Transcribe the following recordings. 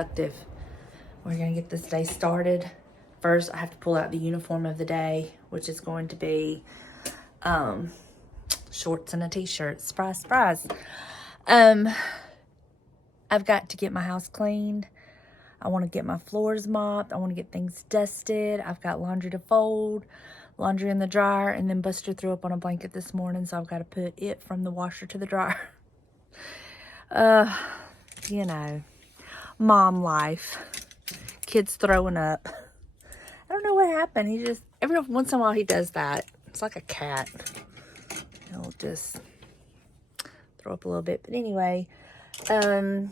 productive. We're gonna get this day started. First, I have to pull out the uniform of the day, which is going to be shorts and a t-shirt. Surprise, surprise. I've got to get my house cleaned. I want to get my floors mopped. I want to get things dusted. I've got laundry to fold, laundry in the dryer, and then Buster threw up on a blanket this morning, so I've got to put it from the washer to the dryer. You know, mom life. Kids throwing up. I don't know what happened. He just, every once in a while he does that. It's like a cat. He'll just throw up a little bit. But anyway, let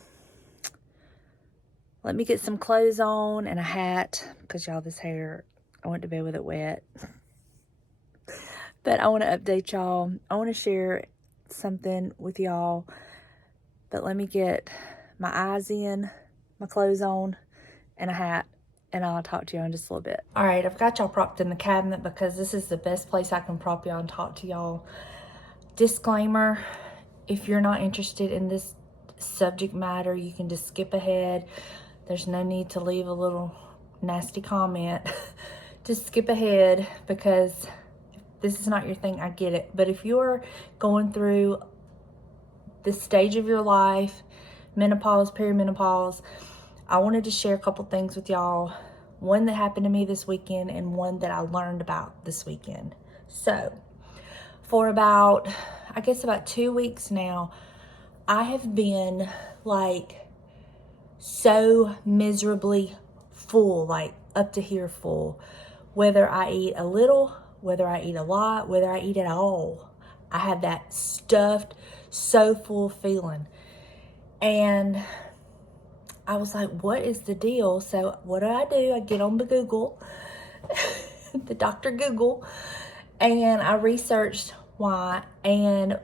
me get some clothes on and a hat, because y'all, this hair, I went to bed with it wet. But I want to update y'all. I want to share something with y'all. But let me get my eyes in, my clothes on, and a hat, and I'll talk to y'all in just a little bit. All right, I've got y'all propped in the cabinet because this is the best place I can prop y'all and talk to y'all. Disclaimer, if you're not interested in this subject matter, you can just skip ahead. There's no need to leave a little nasty comment. Just skip ahead, because if this is not your thing, I get it. But if you're going through this stage of your life, menopause, perimenopause, I wanted to share a couple things with y'all. One that happened to me this weekend and one that I learned about this weekend. So, for about 2 weeks now, I have been like so miserably full, like up to here full. Whether I eat a little, whether I eat a lot, whether I eat at all, I have that stuffed, so full feeling. And I was like, what is the deal? So what do? I get on the Google, the Dr. Google, and I researched why. And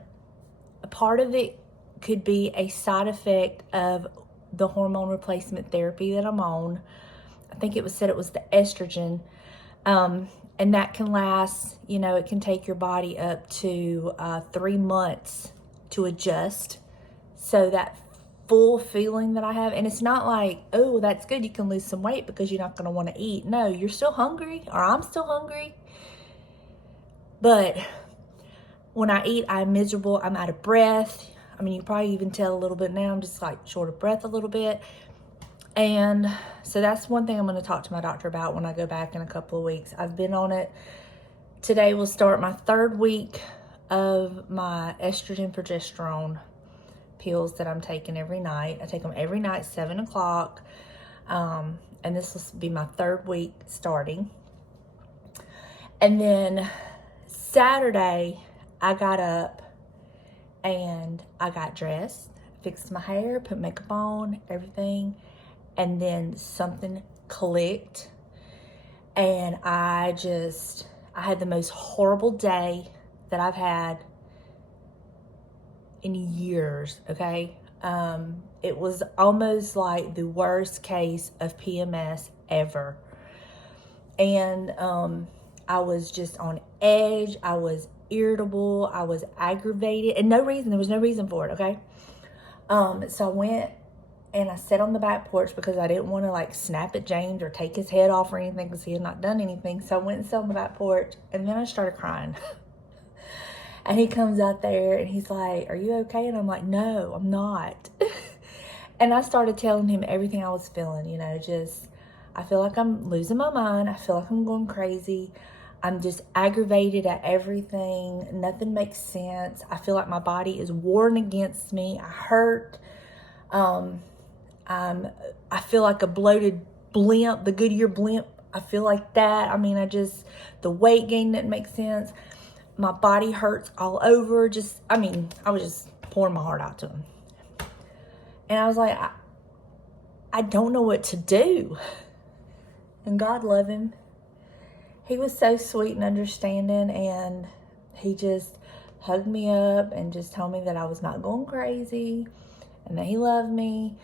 a part of it could be a side effect of the hormone replacement therapy that I'm on. I think it said it was the estrogen. And that can last, it can take your body up to 3 months to adjust. So that full feeling that I have, and it's not like, oh, that's good, you can lose some weight because you're not going to want to eat. No, you're still hungry, or I'm still hungry. But when I eat, I'm miserable. I'm out of breath. I mean, you probably even tell a little bit now. I'm just like short of breath a little bit. And so that's one thing I'm going to talk to my doctor about when I go back in a couple of weeks. I've been on it. Today will start my 3rd week of my estrogen progesterone pills that I'm taking every night. I take them every night, 7 o'clock. And this will be my 3rd week starting. And then Saturday, I got up and I got dressed, fixed my hair, put makeup on, everything. And then something clicked. And I had the most horrible day that I've had in years, okay? It was almost like the worst case of PMS ever. And I was just on edge. I was irritable. I was aggravated. And there was no reason for it, okay? So I went and I sat on the back porch because I didn't want to like snap at James or take his head off or anything because he had not done anything. So I went and sat on the back porch, and then I started crying. And he comes out there and he's like, are you okay? And I'm like, no, I'm not. And I started telling him everything I was feeling, I feel like I'm losing my mind. I feel like I'm going crazy. I'm just aggravated at everything. Nothing makes sense. I feel like my body is warring against me. I hurt. I feel like a bloated blimp, the Goodyear blimp. I feel like that. I mean, the weight gain didn't make sense. My body hurts all over. I was just pouring my heart out to him. And I was like, I don't know what to do. And God love him. He was so sweet and understanding, and he just hugged me up and just told me that I was not going crazy and that he loved me.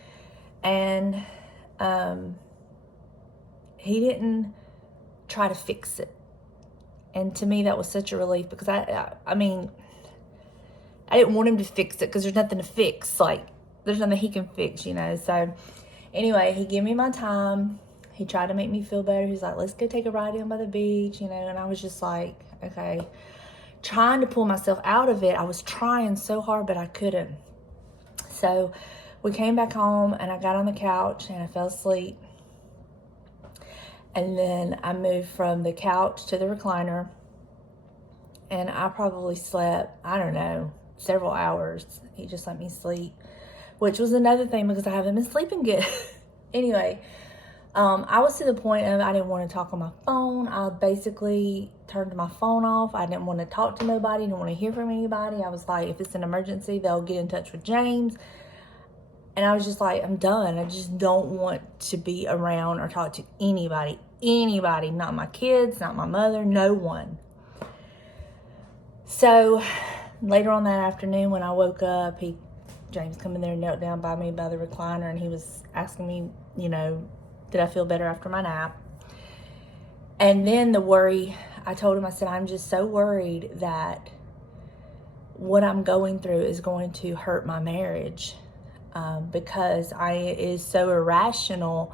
And he didn't try to fix it. And to me, that was such a relief, because I mean, I didn't want him to fix it because there's nothing to fix. Like, there's nothing he can fix, So Anyway, he gave me my time. He tried to make me feel better. He's like, let's go take a ride down by the beach, and I was just like, okay. Trying to pull myself out of it. I was trying so hard, but I couldn't. So we came back home, and I got on the couch, and I fell asleep. And then I moved from the couch to the recliner, and I probably slept, I don't know, several hours. He just let me sleep, which was another thing because I haven't been sleeping good. Anyway, I was to the point of I didn't want to talk on my phone. I basically turned my phone off. I didn't want to talk to nobody. Didn't want to hear from anybody. I was like, if it's an emergency, they'll get in touch with James. And I was just like, I'm done. I just don't want to be around or talk to anybody. Anybody. Not my kids, not my mother, no one. So later on that afternoon when I woke up, James come in there and knelt down by me by the recliner, and he was asking me, did I feel better after my nap? And then the worry, I told him, I said, I'm just so worried that what I'm going through is going to hurt my marriage because it is so irrational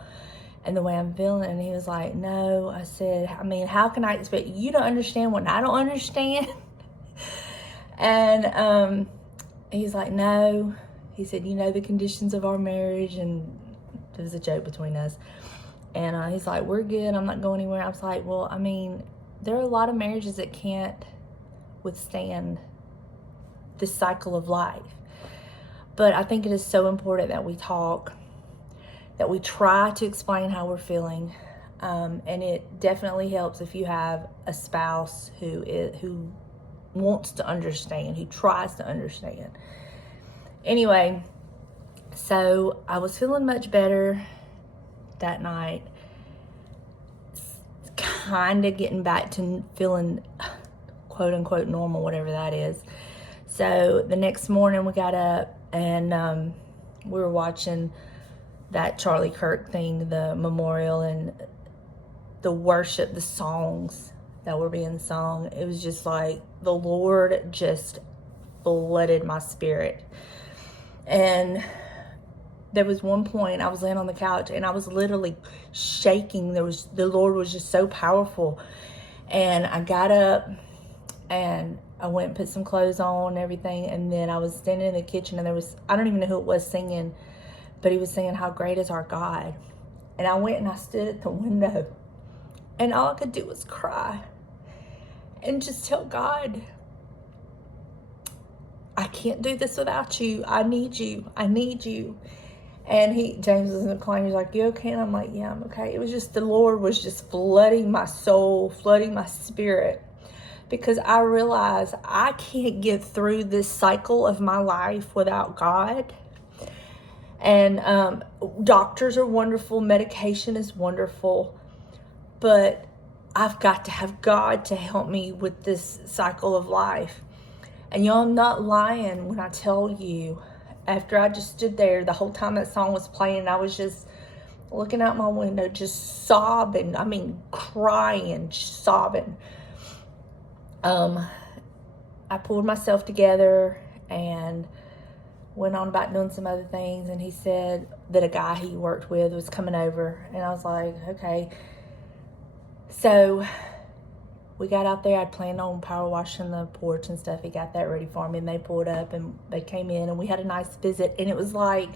and the way I'm feeling. And he was like, no. I said, I mean, how can I expect you to understand what I don't understand? And he's like, no. He said, the conditions of our marriage, and it was a joke between us. And he's like, we're good. I'm not going anywhere. I was like, well, I mean, there are a lot of marriages that can't withstand this cycle of life. But I think it is so important that we talk, that we try to explain how we're feeling. And it definitely helps if you have a spouse who wants to understand, who tries to understand. Anyway, so I was feeling much better that night, kind of getting back to feeling quote unquote normal, whatever that is. So the next morning we got up and we were watching that Charlie Kirk thing, the memorial, and the worship, the songs that were being sung. It was just like the Lord just flooded my spirit. And there was one point I was laying on the couch and I was literally shaking. The Lord was just so powerful. And I got up and I went and put some clothes on and everything. And then I was standing in the kitchen and I don't even know who it was singing, but he was singing, "How Great Is Our God." And I went and I stood at the window and all I could do was cry and just tell God, I can't do this without you. I need you. I need you. And James was in the corner. He's like, you okay? And I'm like, yeah, I'm okay. It was just, the Lord was just flooding my soul, flooding my spirit, because I realized I can't get through this cycle of my life without God. And doctors are wonderful. Medication is wonderful. But I've got to have God to help me with this cycle of life. And y'all, I'm not lying when I tell you, after I just stood there the whole time that song was playing, I was just looking out my window, just sobbing. I mean, crying, sobbing. I pulled myself together and went on about doing some other things. And he said that a guy he worked with was coming over. And I was like, okay. So we got out there. I'd planned on power washing the porch and stuff. He got that ready for me, and they pulled up and they came in and we had a nice visit. And it was like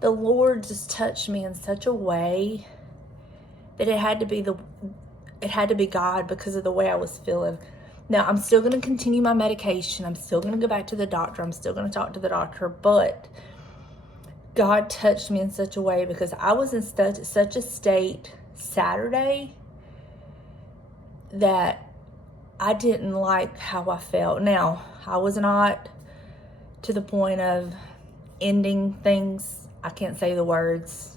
the Lord just touched me in such a way that it had to be God, because of the way I was feeling. Now, I'm still going to continue my medication. I'm still going to go back to the doctor. I'm still going to talk to the doctor. But God touched me in such a way, because I was in such a state Saturday that I didn't like how I felt. Now, I was not to the point of ending things. I can't say the words,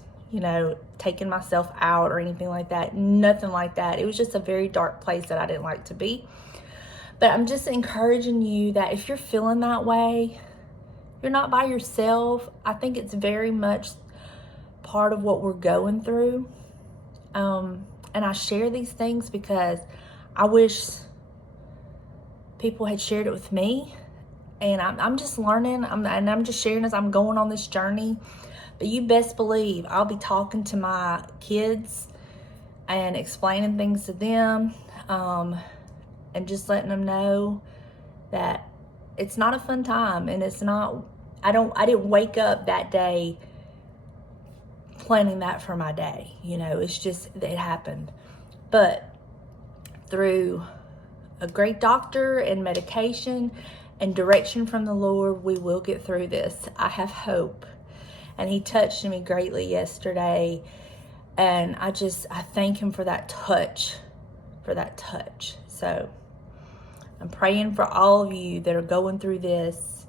taking myself out or anything like that. Nothing like that. It was just a very dark place that I didn't like to be. But I'm just encouraging you that if you're feeling that way, you're not by yourself. I think it's very much part of what we're going through. And I share these things because I wish people had shared it with me. And I'm just learning. I'm just sharing as I'm going on this journey. But you best believe I'll be talking to my kids and explaining things to them, and just letting them know that it's not a fun time, and it's not, I didn't wake up that day planning that for my day, you know, it's just, it happened. But through a great doctor and medication and direction from the Lord, we will get through this. I have hope. And he touched me greatly yesterday, and I thank him for that touch, So I'm praying for all of you that are going through this,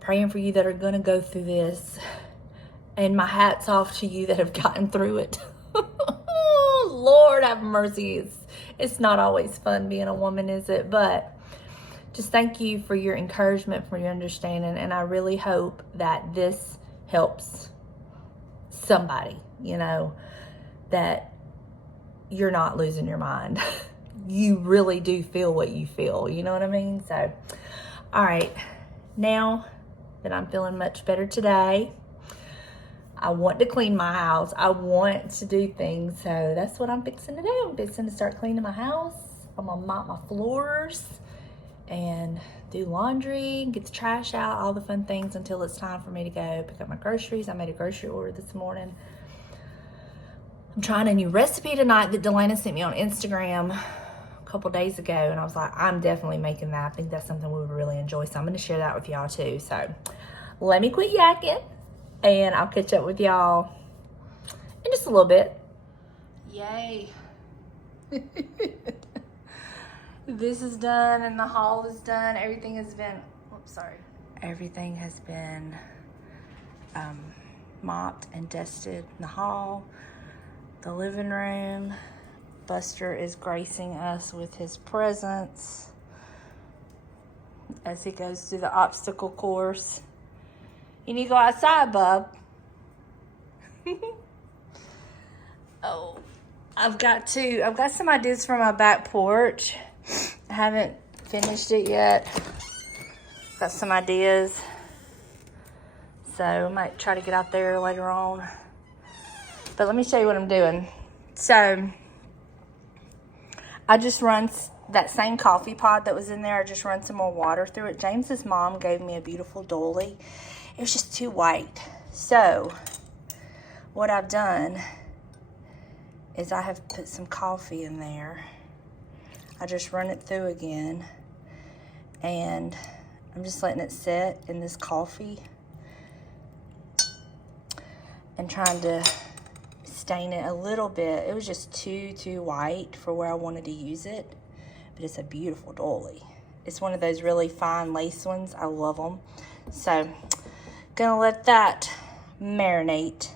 praying for you that are going to go through this, and my hat's off to you that have gotten through it. Lord have mercy. It's not always fun being a woman, is it? But just thank you for your encouragement, for your understanding, and I really hope that this helps somebody, you know, that you're not losing your mind. You really do feel what you feel, you know what I mean? So, all right, now that I'm feeling much better today, I want to clean my house. I want to do things, so that's what I'm fixing to do. I'm fixing to start cleaning my house. I'm gonna mop my floors and do laundry, get the trash out, all the fun things until it's time for me to go pick up my groceries. I made a grocery order this morning. I'm trying a new recipe tonight that Delana sent me on Instagram a couple days ago, and I was like, I'm definitely making that. I think that's something we would really enjoy, so I'm gonna share that with y'all too. So let me quit yakking, and I'll catch up with y'all in just a little bit. Yay. This is done, and the haul is done. Everything has been, everything has been mopped and dusted in the hall, the living room. Buster is gracing us with his presence as he goes through the obstacle course. You need to go outside, bub. Oh, I've got some ideas for my back porch. I haven't finished it yet. Got some ideas. So I might try to get out there later on. But let me show you what I'm doing. So I just run that same coffee pot that was in there. I just run some more water through it. James's mom gave me a beautiful dolly. It was just too white. So what I've done is I have put some coffee in there. I just run it through again, and I'm just letting it sit in this coffee and trying to stain it a little bit. It was just too white for where I wanted to use it, but it's a beautiful dolly. It's one of those really fine lace ones. I love them. So gonna let that marinate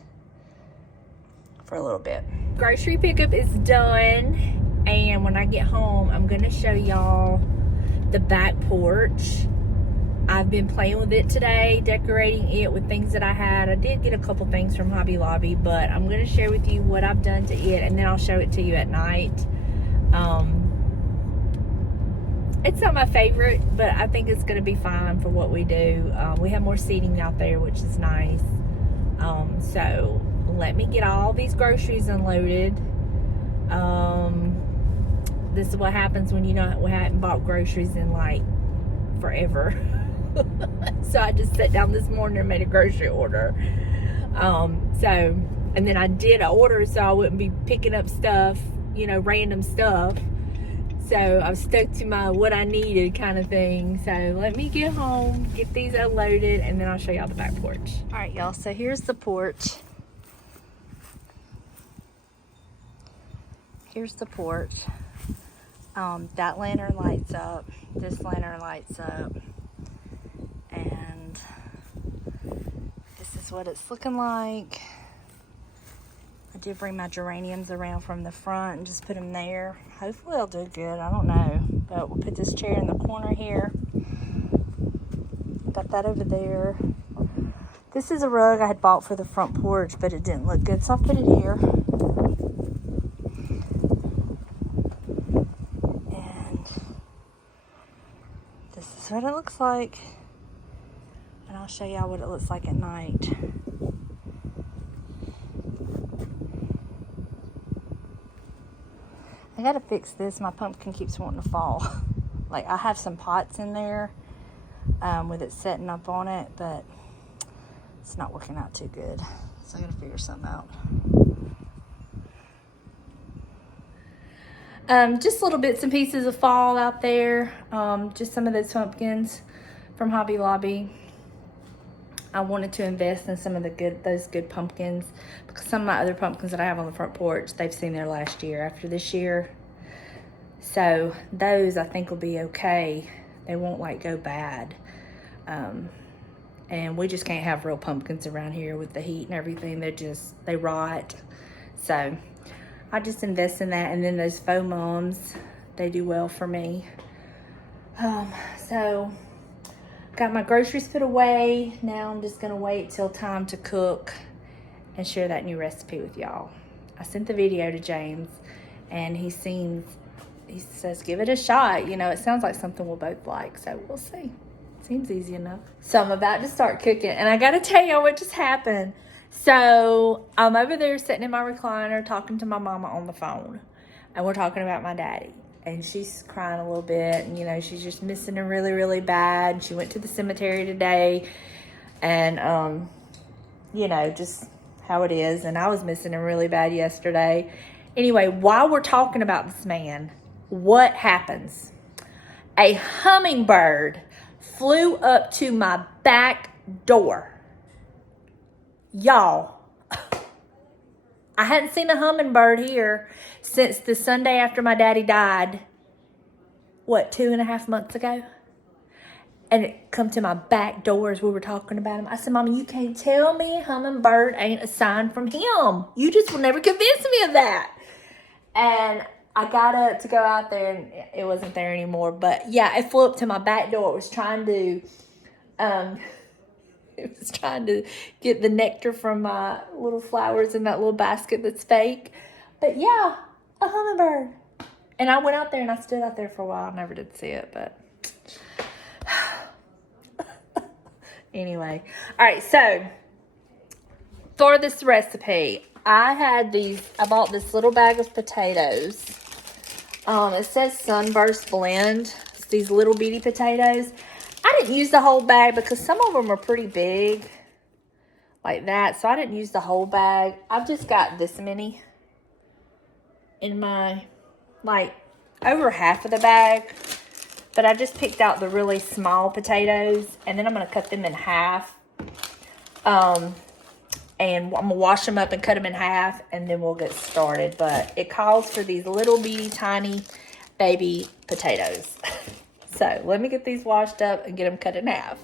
for a little bit. Grocery pickup is done. And when I get home, I'm going to show y'all the back porch. I've been playing with it today, decorating it with things that I had. I did get a couple things from Hobby Lobby, but I'm going to share with you what I've done to it, and then I'll show it to you at night. It's not my favorite, but I think it's going to be fine for what we do. We have more seating out there, which is nice. So let me get all these groceries unloaded. This is what happens when we hadn't bought groceries in like forever. So I just sat down this morning and made a grocery order. And then I did an order so I wouldn't be picking up stuff, you know, random stuff. So I was stuck to my what I needed kind of thing. So let me get home, get these unloaded, and then I'll show y'all the back porch. All right, y'all, so here's the porch. Here's the porch. That lantern lights up. This lantern lights up. And this is what it's looking like. I did bring my geraniums around from the front and just put them there. Hopefully they'll do good. I don't know. But we'll put this chair in the corner here. Got that over there. This is a rug I had bought for the front porch, but it didn't look good, so I put it here. This is what it looks like. And I'll show y'all what it looks like at night. I gotta fix this. My pumpkin keeps wanting to fall. Like, I have some pots in there with it setting up on it, but it's not working out too good. So I gotta figure something out. Just little bits and pieces of fall out there. Just some of those pumpkins from Hobby Lobby. I wanted to invest in some of those good pumpkins, because some of my other pumpkins that I have on the front porch, they've seen their last year after this year. So those I think will be okay. They won't like go bad. And we just can't have real pumpkins around here with the heat and everything. They rot. So I just invest in that. And then those faux mums, they do well for me. So got my groceries put away. Now I'm just gonna wait till time to cook and share that new recipe with y'all. I sent the video to James, and he says, give it a shot. You know, it sounds like something we'll both like, so we'll see. Seems easy enough. So I'm about to start cooking, and I gotta tell y'all what just happened. So I'm over there sitting in my recliner talking to my mama on the phone, and we're talking about my daddy. And she's crying a little bit, and you know, she's just missing him really, really bad. She went to the cemetery today, and you know, just how it is. And I was missing him really bad yesterday. Anyway, while we're talking about this man, what happens? A hummingbird flew up to my back door. Y'all, I hadn't seen a hummingbird here since the Sunday after my daddy died. What, 2.5 months ago? And it come to my back door as we were talking about him. I said, Mama, you can't tell me a hummingbird ain't a sign from him. You just will never convince me of that. And I got up to go out there, and it wasn't there anymore. But yeah, it flew up to my back door. It was trying to get the nectar from my little flowers in that little basket that's fake. But yeah, a hummingbird. And I went out there, and I stood out there for a while. I never did see it, but anyway. All right, so for this recipe, I bought this little bag of potatoes. It says Sunburst Blend. It's these little bitty potatoes. I didn't use the whole bag because some of them are pretty big, like that. So I didn't use the whole bag. I've just got this many in my, like, over half of the bag. But I just picked out the really small potatoes, and then I'm going to cut them in half. And I'm going to wash them up and cut them in half, and then we'll get started. But it calls for these little bitty tiny baby potatoes. So let me get these washed up and get them cut in half.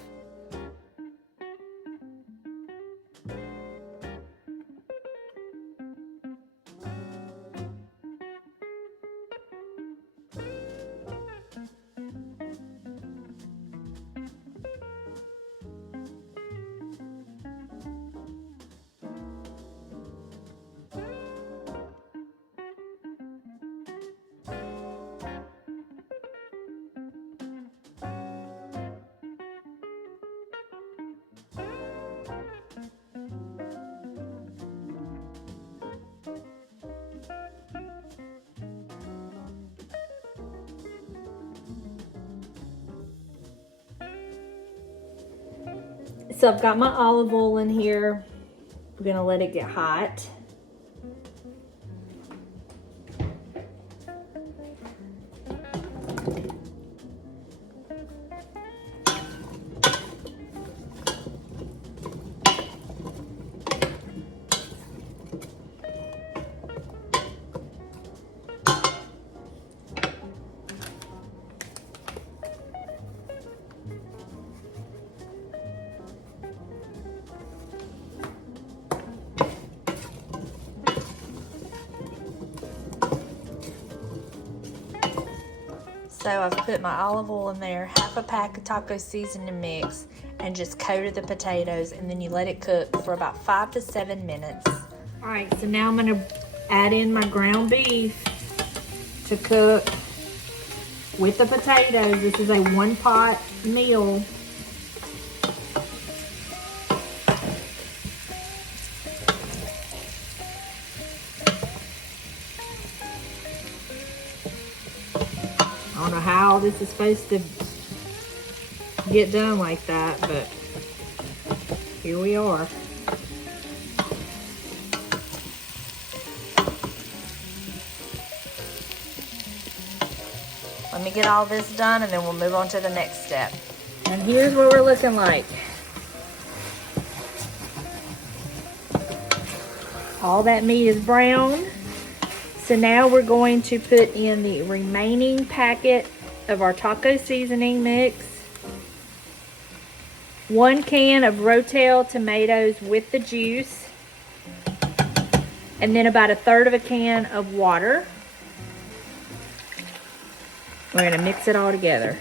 So I've got my olive oil in here. I'm gonna let it get hot. So I've put my olive oil in there, half a pack of taco seasoning mix, and just coated the potatoes, and then you let it cook for about 5 to 7 minutes. All right, so now I'm gonna add in my ground beef to cook with the potatoes. This is a 1-pot meal. don't know how this is supposed to get done like that, but here we are. Let me get all this done and then we'll move on to the next step. And here's what we're looking like. All that meat is brown. So now we're going to put in the remaining packet of our taco seasoning mix. 1 can of Rotel tomatoes with the juice. And then about 1/3 of a can of water. We're gonna mix it all together.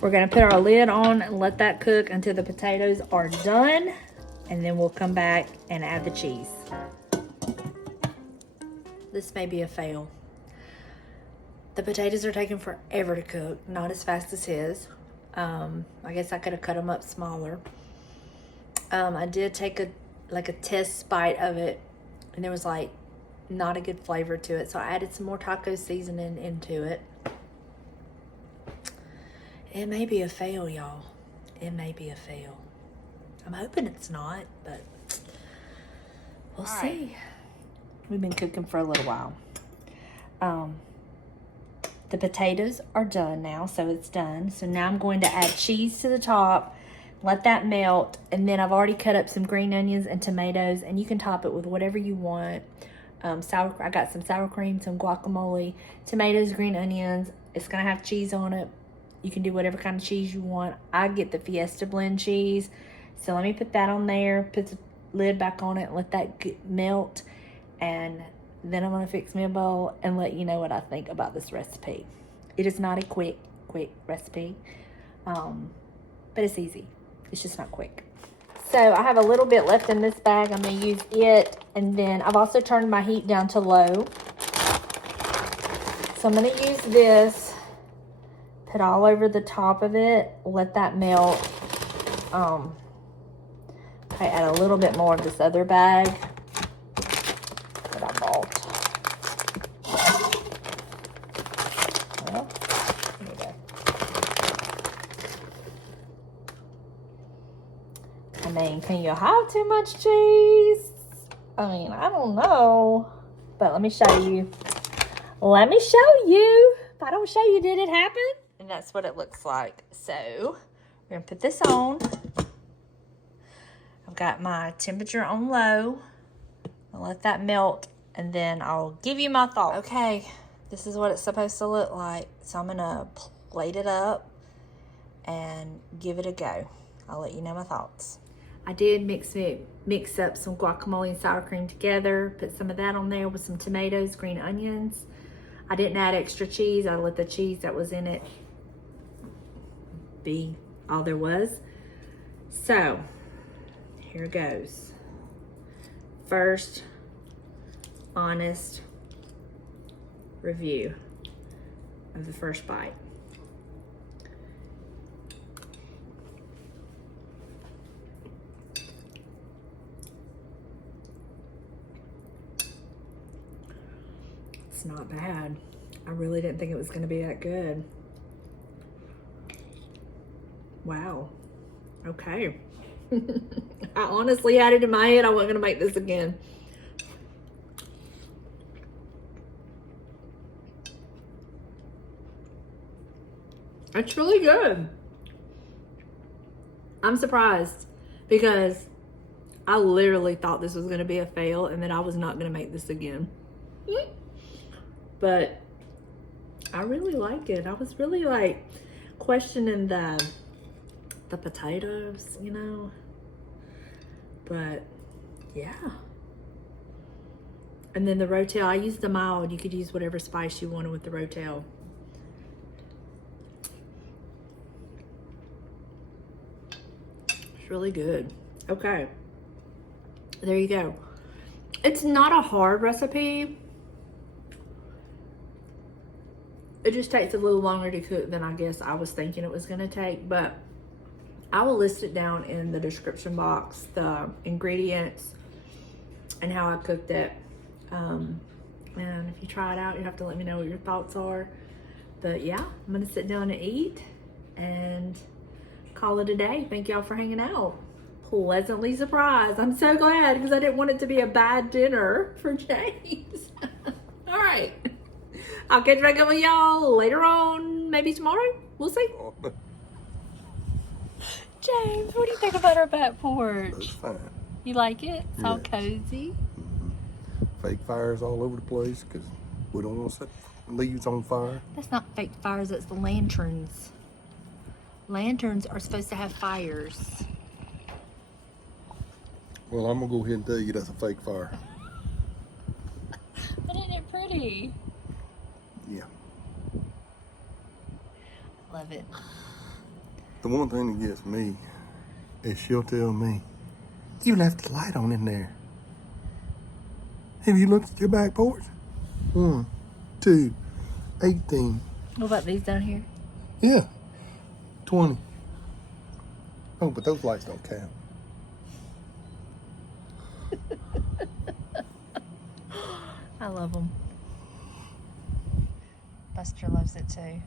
We're gonna put our lid on and let that cook until the potatoes are done, and then we'll come back and add the cheese. This may be a fail. The potatoes are taking forever to cook, not as fast as his. I guess I could have cut them up smaller. I did take a test bite of it, and there was like not a good flavor to it, so I added some more taco seasoning into it. It may be a fail, y'all. It may be a fail. I'm hoping it's not, but we'll see. We've been cooking for a little while. The potatoes are done now, so it's done. So now I'm going to add cheese to the top, let that melt, and then I've already cut up some green onions and tomatoes, and you can top it with whatever you want. I got some sour cream, some guacamole, tomatoes, green onions. It's gonna have cheese on it. You can do whatever kind of cheese you want. I get the Fiesta blend cheese. So let me put that on there, put the lid back on it, let that melt. And then I'm gonna fix me a bowl and let you know what I think about this recipe. It is not a quick recipe, but it's easy. It's just not quick. So I have a little bit left in this bag. I'm gonna use it. And then I've also turned my heat down to low. So I'm gonna use this. Put all over the top of it, let that melt. I add a little bit more of this other bag that I bought. Well, here we go. I mean, can you have too much cheese? I mean, I don't know, but let me show you. Let me show you. If I don't show you, did it happen? And that's what it looks like. So we're gonna put this on. I've got my temperature on low. I'll let that melt and then I'll give you my thoughts. Okay, this is what it's supposed to look like. So I'm gonna plate it up and give it a go. I'll let you know my thoughts. I did mix up some guacamole and sour cream together. Put some of that on there with some tomatoes, green onions. I didn't add extra cheese. I let the cheese that was in it be all there was. So here goes. First honest review of the first bite. It's not bad. I really didn't think it was going to be that good. Wow. Okay. I honestly had it in my head I wasn't going to make this again. It's really good. I'm surprised because I literally thought this was going to be a fail and that I was not going to make this again. But I really like it. I was really like questioning the potatoes, you know, but yeah. And then the Rotel, I used the mild. You could use whatever spice you wanted with the Rotel. It's really good. Okay, there you go. It's not a hard recipe. It just takes a little longer to cook than I guess I was thinking it was gonna take, but I will list it down in the description box, the ingredients and how I cooked it. And if you try it out, you have to let me know what your thoughts are. But yeah, I'm gonna sit down and eat and call it a day. Thank y'all for hanging out. Pleasantly surprised. I'm so glad because I didn't want it to be a bad dinner for James. All right. I'll catch back up with y'all later on, maybe tomorrow. We'll see. James, what do you think about our back porch? It's fine. You like it? It's all Yes. cozy. Fake fires all over the place because we don't want to set leaves on fire. That's not fake fires, it's the lanterns. Lanterns are supposed to have fires. Well, I'm going to go ahead and tell you that's a fake fire. But isn't it pretty? Yeah. Love it. The one thing that gets me is she'll tell me, you left the light on in there. Have you looked at your back porch? 1, 2, 18. What about these down here? Yeah. 20. Oh, but those lights don't count. I love them. Buster loves it too.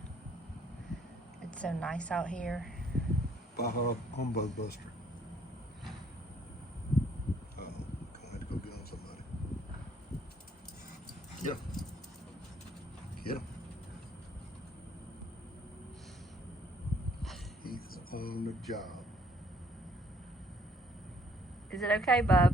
It's so nice out here. Baja Humbug Buster. Oh, gonna have to go get on somebody. Get him. Get him. He's on the job. Is it okay, bub?